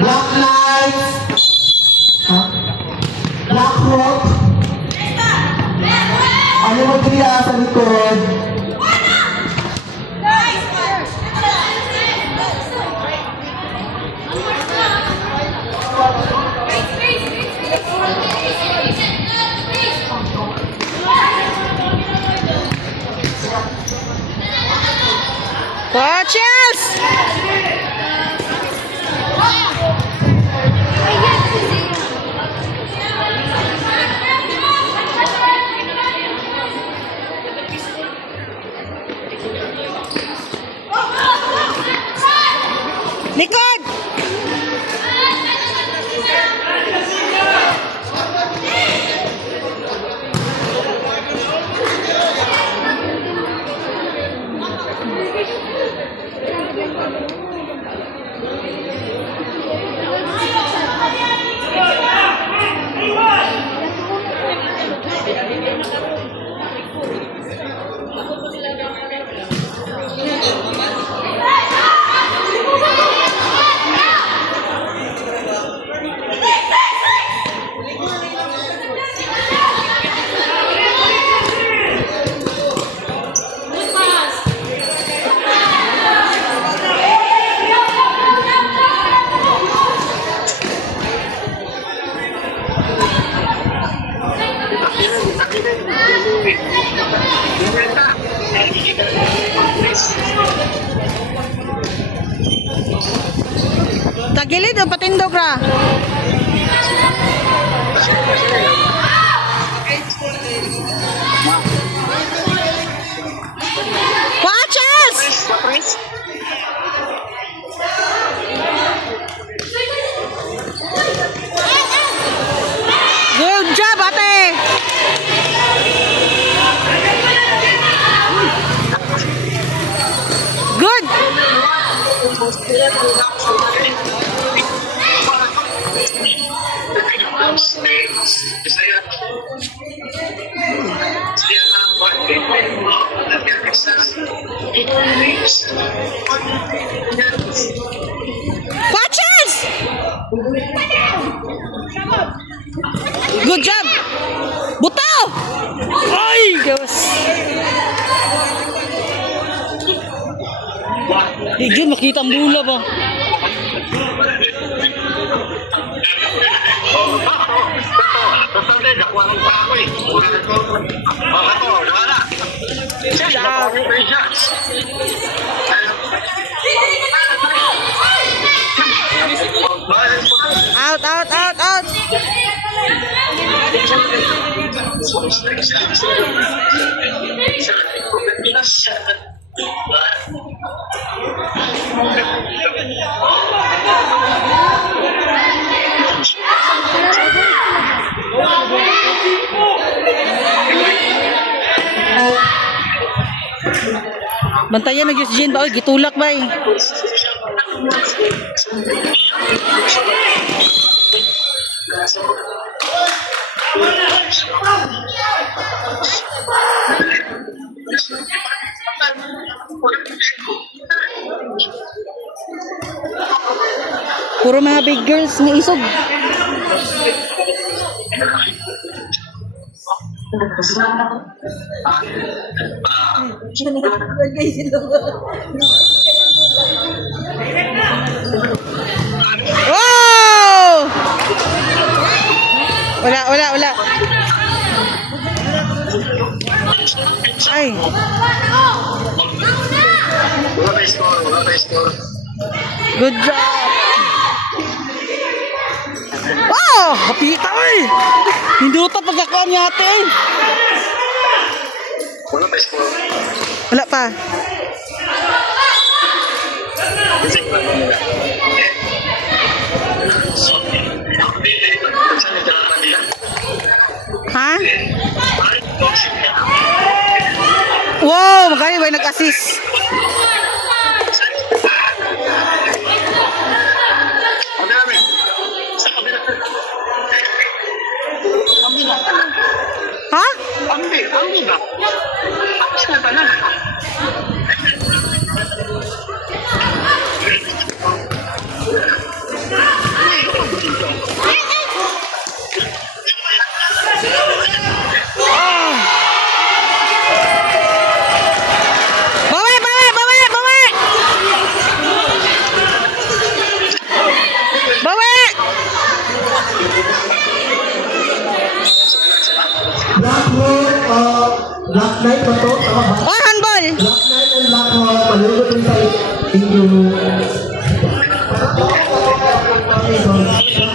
Black Knights. Ha? Black Rock. Ano mo kaya sa likod? Coaches! Likod! Tagilid o patindog ra? Coaches! Good job, ate! Good! Coaches! Good job! Buto! Ay, Diyos! Higyan, makita ang bula ba? Out, out, out, out! Bantayan na Diyos Jean ba? Oy, gitulak ba eh? Puro mga big girls nga isog. Oh! Wala. Ay. Wala pa score. Good job. Oh, kapita eh. Hindi ito pagkakuha niya ate eh. Wala pa score. Wala pa. Ha? Wow, magkano ba yung nag-assist? Ha? Ambil ba? Tapos na ba na? Knight ba to? Tama ba? Oh, handball! Black Knight and Black Hawk. Malugod din sa inyo.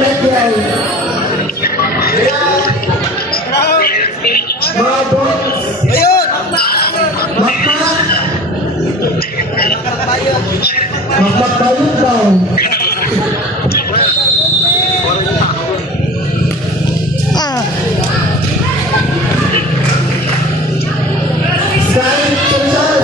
Black Knight yan. Mga boys. Ayun! Makmak. Magpagbayot daw. Ah,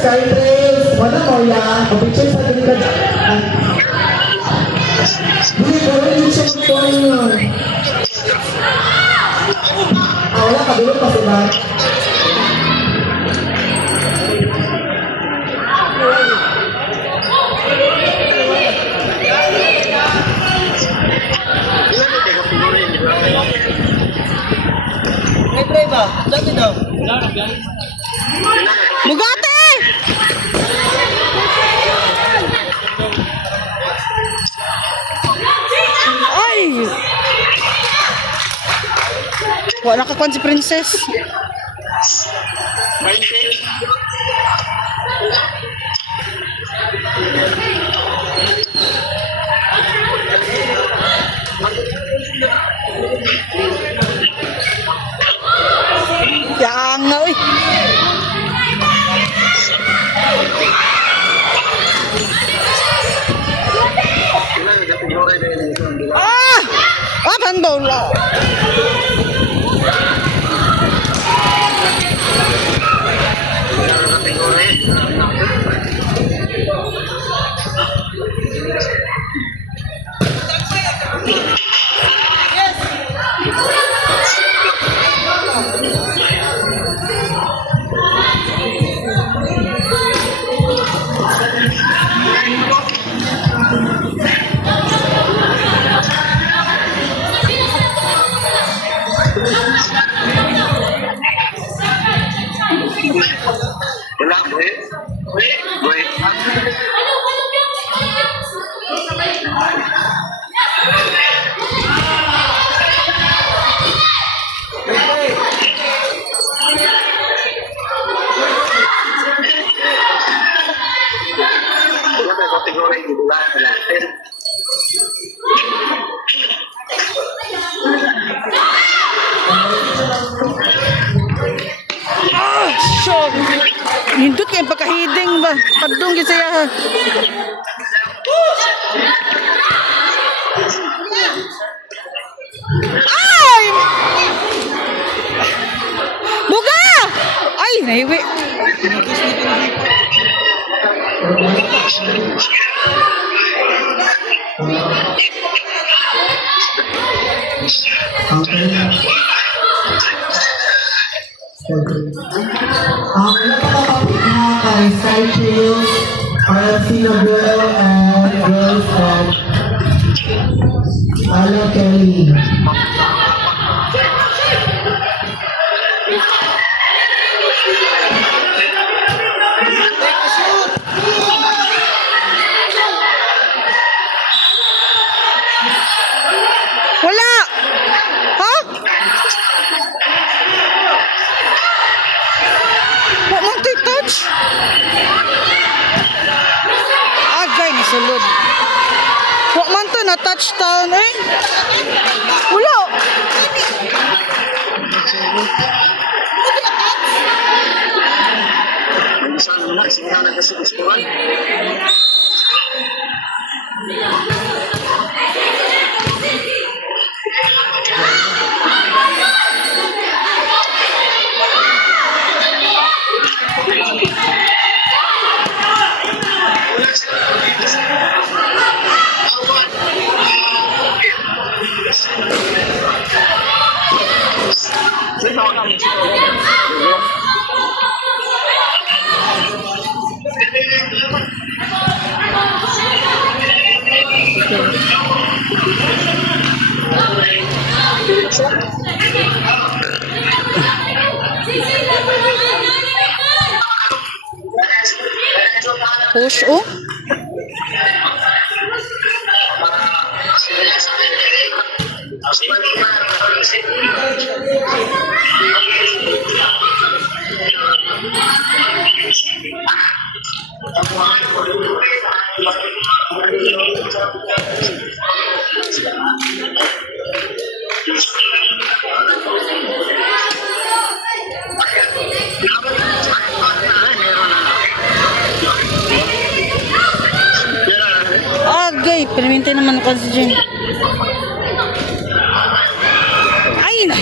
Sky Trails. Wala mo yan. Kapicture sa delikad. Hindi, pero hindi siya magtuloy. Wala ka, dulo pa sila. Bugatti! Ay! Wala nakakuan si Princess. Yang nga, uy. Ah! Ah, handball. Wala, boy. Boy. Wala may kategory dito lang natin. Ah, shock. Nindot kayo pagkahiding ba? Padung kasi ya. Ay! Buka! Ay, nahiwi. Okay. Wala pa kapapit na kay Sky Trails, RFC na girl and girls of Ala Kelly. Wala! Ha? What man to touch? Agay ni sulod. What man to na touchdown eh? Wala! Saan mo na, isang na kasi gustuhan. Push oh. Agay, perminte naman ako si Jen. Ay, na.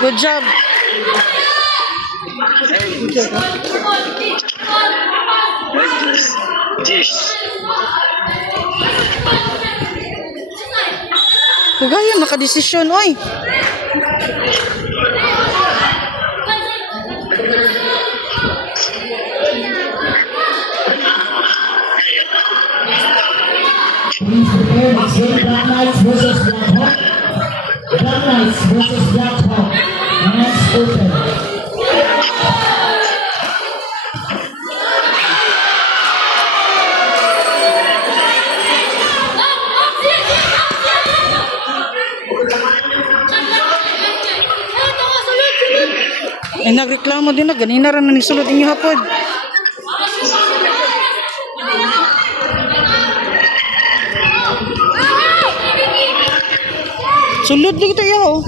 Good job. Hugayan, makadesisyon, oy. Please prepare next game, Black Knights versus Black Hawk. Black Knights versus Black Hawk. Match open. Eh, nagreklamo din na. Ganina rin na nisulod inyo hapon. Sulod lang ito yaw.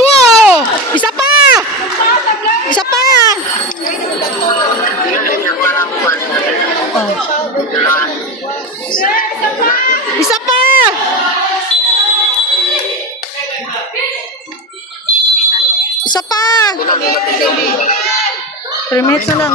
Wow! Isa pa! Isa pa! Oh. Isa pa! Isa pa! 3 minutes na lang.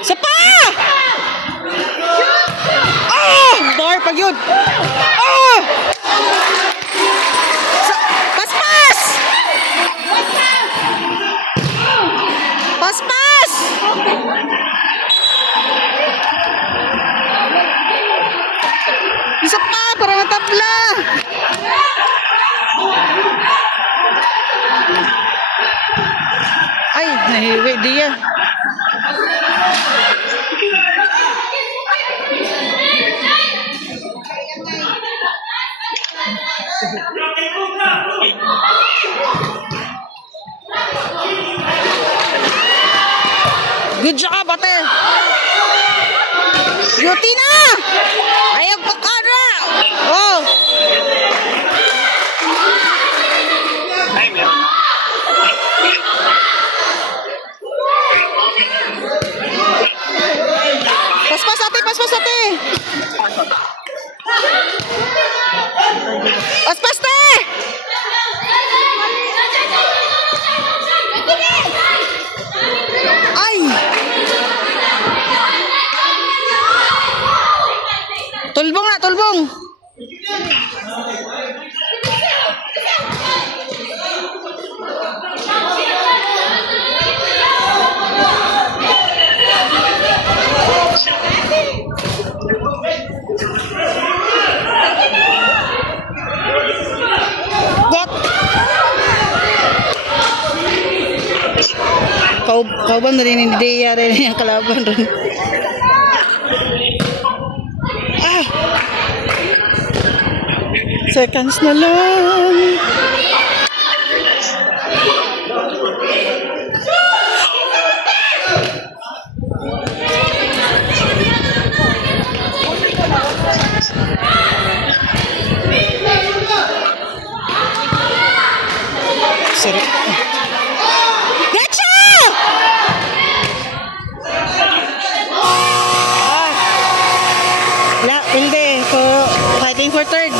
Isa pa! Oh! Bar pag yun! Oh! Paspas! Paspas! Isa pa para matabla! Ay, nahiwi diya. Good job, ate! Beauty na! Ayaw pa kara! Oh! Paspas ate! Paspas ate! Paspas te! Ay! Tulbong na, tulbong! What? Kauban na rin, hindi rin yung kalaban rin. Ah! Seconds na lang. Sorry. Gacha! Ah! La, hindi. So, fighting for third.